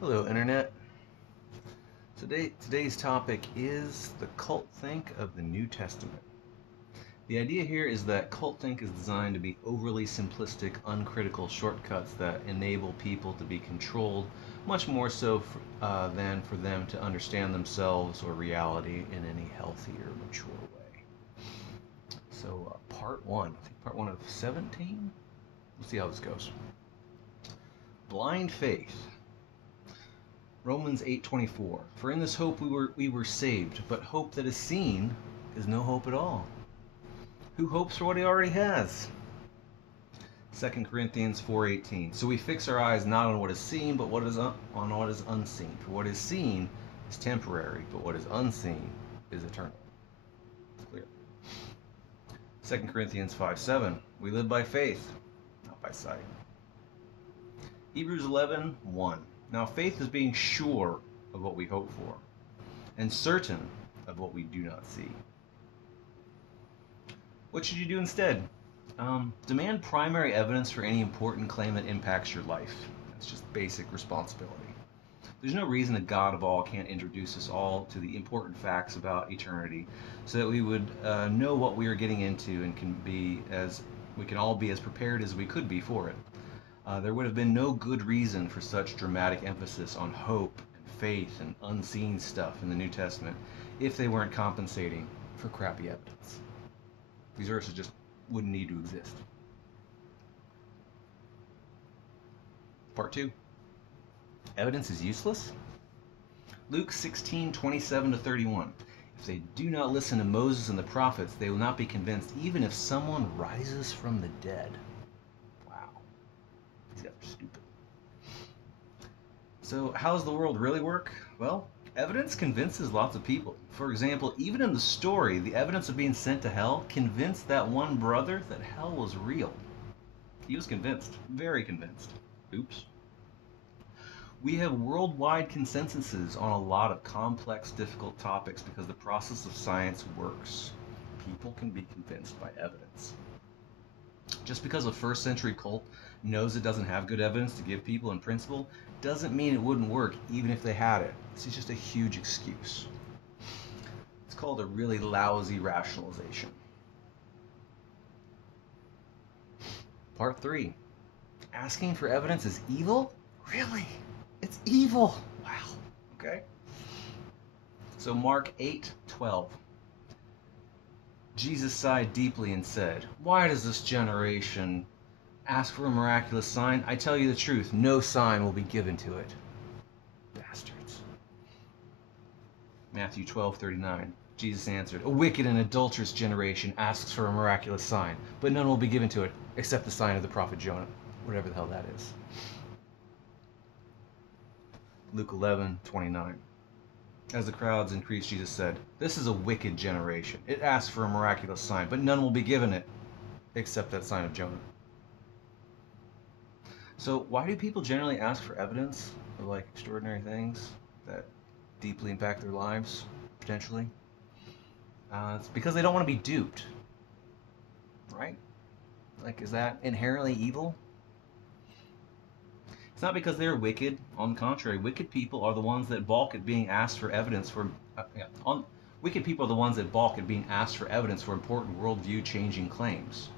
Hello, Internet. Today's topic is the cult think of the New Testament. The idea here is that cult think is designed to be overly simplistic, uncritical shortcuts that enable people to be controlled, much more so than for them to understand themselves or reality in any healthy or mature way. So, part one, I think part one of 17? We'll see how this goes. Blind faith. Romans 8:24. For in this hope we were saved, but hope that is seen is no hope at all. Who hopes for what he already has? 2 Corinthians 4:18. So we fix our eyes not on what is seen, but on what is unseen. For what is seen is temporary, but what is unseen is eternal. It's clear. 2 Corinthians 5:7. We live by faith, not by sight. Hebrews 11:1. Now faith is being sure of what we hope for, and certain of what we do not see. What should you do instead? Demand primary evidence for any important claim that impacts your life. That's just basic responsibility. There's no reason that God of all can't introduce us all to the important facts about eternity, so that we would know what we are getting into and we can all be as prepared as we could be for it. There would have been no good reason for such dramatic emphasis on hope and faith and unseen stuff in the New Testament if they weren't compensating for crappy evidence. These verses just wouldn't need to exist. Part 2. Evidence is useless? Luke 16:27-31. If they do not listen to Moses and the prophets, they will not be convinced even if someone rises from the dead. These guys are stupid. So, how does the world really work? Well, evidence convinces lots of people. For example, even in the story, the evidence of being sent to hell convinced that one brother that hell was real. He was convinced, very convinced. Oops. We have worldwide consensuses on a lot of complex, difficult topics because the process of science works. People can be convinced by evidence. Just because a first century cult knows it doesn't have good evidence to give people in principle doesn't mean it wouldn't work even if they had it. This is just a huge excuse. It's called a really lousy rationalization. Part 3. Asking for evidence is evil? Really? It's evil. Wow. Okay. So Mark 8:12. Jesus sighed deeply and said, "Why does this generation ask for a miraculous sign? I tell you the truth, no sign will be given to it." Bastards. Matthew 12:39. Jesus answered, "A wicked and adulterous generation asks for a miraculous sign, but none will be given to it except the sign of the prophet Jonah." Whatever the hell that is. Luke 11:29. As the crowds increased, Jesus said, "This is a wicked generation. It asks for a miraculous sign, but none will be given it except that sign of Jonah." So why do people generally ask for evidence of like extraordinary things that deeply impact their lives, potentially? It's because they don't want to be duped, right? Like, is that inherently evil? It's not because they're wicked. On the contrary, wicked people are the ones that balk at being asked for evidence for. Wicked people are the ones that balk at being asked for evidence for important worldview-changing claims.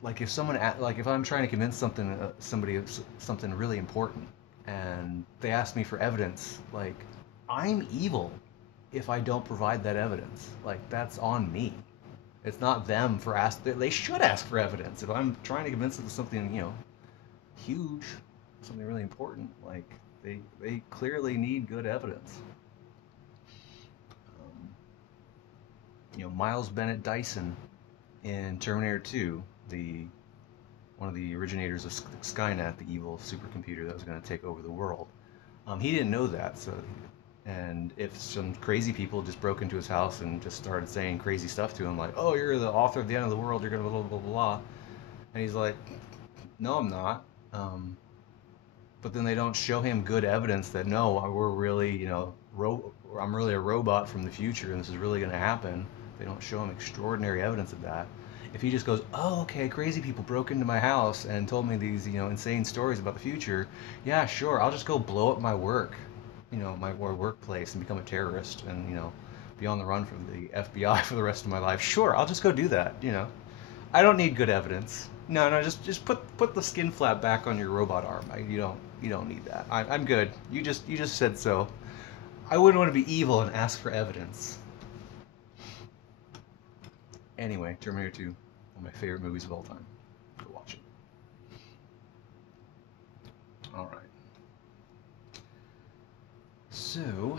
Like if I'm trying to convince somebody of something really important, and they ask me for evidence, like, I'm evil if I don't provide that evidence. Like, that's on me. It's not them for they should ask for evidence. If I'm trying to convince them of something, huge, something really important, like they clearly need good evidence. Miles Bennett Dyson in Terminator 2, one of the originators of Skynet, the evil supercomputer that was going to take over the world. He didn't know that, and if some crazy people just broke into his house and just started saying crazy stuff to him, like, "Oh, you're the author of the end of the world, you're going to blah, blah, blah, blah," and he's like, "No, I'm not." But then they don't show him good evidence that, no, we're really, I'm really a robot from the future and this is really going to happen. They don't show him extraordinary evidence of that. If he just goes, oh, okay, crazy people broke into my house and told me these, insane stories about the future, yeah, sure, I'll just go blow up my work, my workplace and become a terrorist and, be on the run from the FBI for the rest of my life. Sure, I'll just go do that. I don't need good evidence. No, no, just put the skin flap back on your robot arm. You don't need that. I'm good. You just said so. I wouldn't want to be evil and ask for evidence. Anyway, Terminator 2, one of my favorite movies of all time. Go watch it. All right. So,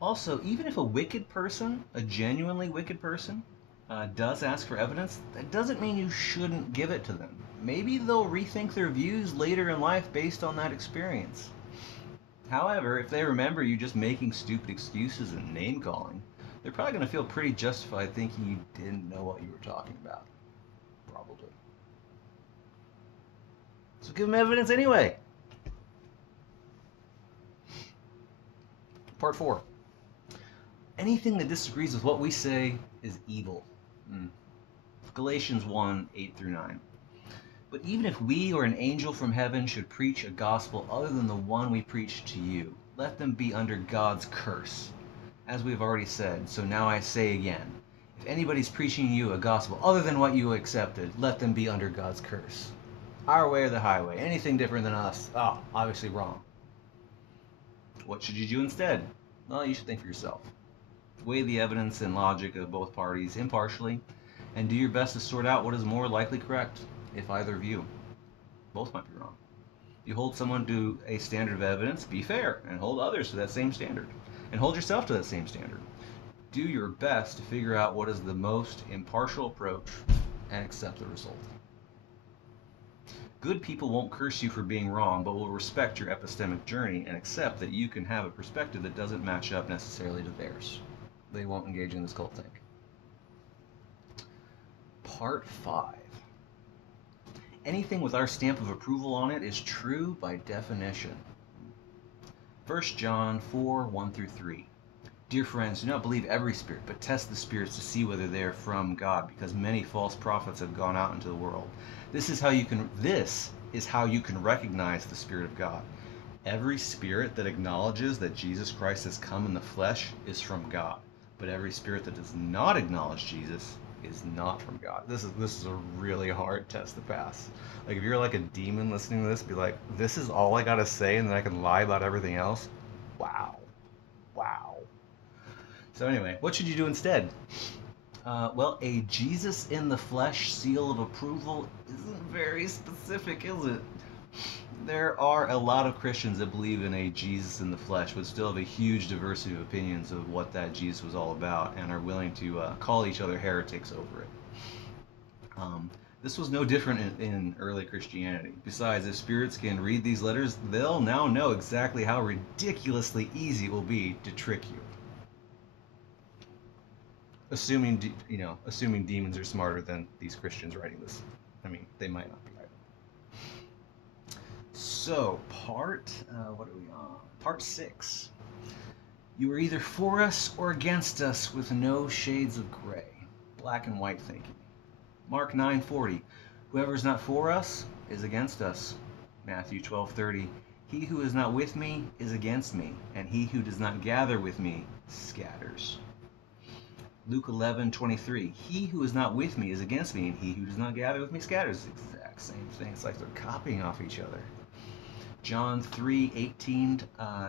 also, even if a wicked person, a genuinely wicked person, does ask for evidence, that doesn't mean you shouldn't give it to them. Maybe they'll rethink their views later in life based on that experience. However, if they remember you just making stupid excuses and name calling, they're probably going to feel pretty justified thinking you didn't know what you were talking about. Probably. So give them evidence anyway. Part 4. Anything that disagrees with what we say is evil. Galatians 1, 8 through 9. But even if we or an angel from heaven should preach a gospel other than the one we preach to you, let them be under God's curse. As we have already said, so now I say again, if anybody's preaching you a gospel other than what you accepted, let them be under God's curse. Our way or the highway, anything different than us, obviously wrong. What should you do instead? Well, you should think for yourself. Weigh the evidence and logic of both parties impartially, and do your best to sort out what is more likely correct, if either view. Both might be wrong. You hold someone to a standard of evidence, be fair, and hold others to that same standard. And hold yourself to that same standard. Do your best to figure out what is the most impartial approach and accept the result. Good people won't curse you for being wrong, but will respect your epistemic journey and accept that you can have a perspective that doesn't match up necessarily to theirs. They won't engage in this cult think. Part 5. Anything with our stamp of approval on it is true by definition. 1 John 4, 1 through 3. Dear friends, do not believe every spirit, but test the spirits to see whether they are from God, because many false prophets have gone out into the world. This is how you can recognize the Spirit of God. Every spirit that acknowledges that Jesus Christ has come in the flesh is from God, but every spirit that does not acknowledge Jesus is not from God. This is a really hard test to pass. Like if you're like a demon listening to this, be like, this is all I gotta say and then I can lie about everything else? Wow. So anyway, what should you do instead? Well, a Jesus in the flesh seal of approval isn't very specific, is it? There are a lot of Christians that believe in a Jesus in the flesh, but still have a huge diversity of opinions of what that Jesus was all about, and are willing to call each other heretics over it. This was no different in early Christianity. Besides, if spirits can read these letters, they'll now know exactly how ridiculously easy it will be to trick you. Assuming demons are smarter than these Christians writing this. I mean, they might not be right. So, what are we on? Part 6. You are either for us or against us with no shades of gray. Black and white thinking. Mark 9:40. Whoever is not for us is against us. Matthew 12:30. He who is not with me is against me, and he who does not gather with me scatters. Luke 11:23. He who is not with me is against me, and he who does not gather with me scatters. The exact same thing. It's like they're copying off each other. John 3:18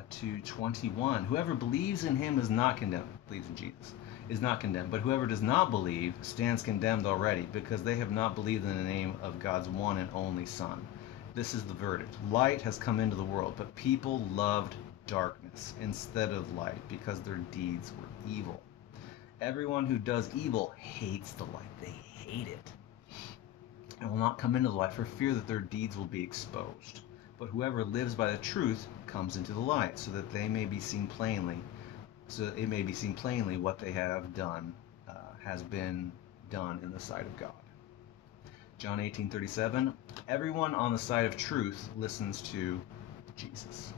to 21. Whoever believes in him is not condemned. Believes in Jesus is not condemned. But whoever does not believe stands condemned already, because they have not believed in the name of God's one and only Son. This is the verdict. Light has come into the world, but people loved darkness instead of light, because their deeds were evil. Everyone who does evil hates the light. They hate it, and will not come into the light for fear that their deeds will be exposed. But whoever lives by the truth comes into the light, so that it may be seen plainly what they have done has been done in the sight of God. John 18:37. Everyone on the side of truth listens to Jesus.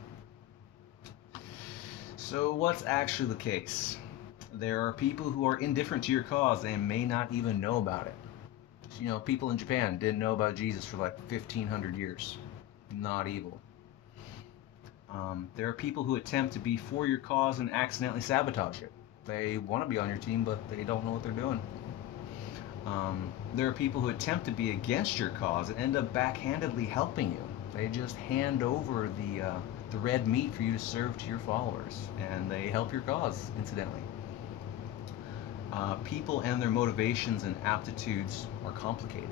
So what's actually the case? There are people who are indifferent to your cause and may not even know about it. You know, people in Japan didn't know about Jesus for like 1,500 years. Not evil. There are people who attempt to be for your cause and accidentally sabotage it. They want to be on your team, but they don't know what they're doing. There are people who attempt to be against your cause and end up backhandedly helping you. They just hand over the red meat for you to serve to your followers, and they help your cause, incidentally. People and their motivations and aptitudes are complicated.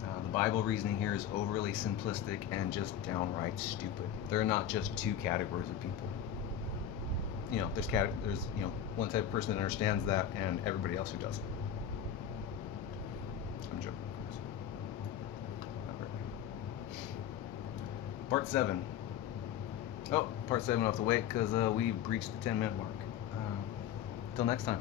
The Bible reasoning here is overly simplistic and just downright stupid. There are not just two categories of people. You know, there's one type of person that understands that, and everybody else who doesn't. I'm joking. Not really. Part 7. Oh, part 7 I'll have to wait because we've breached the 10-minute mark. Till next time.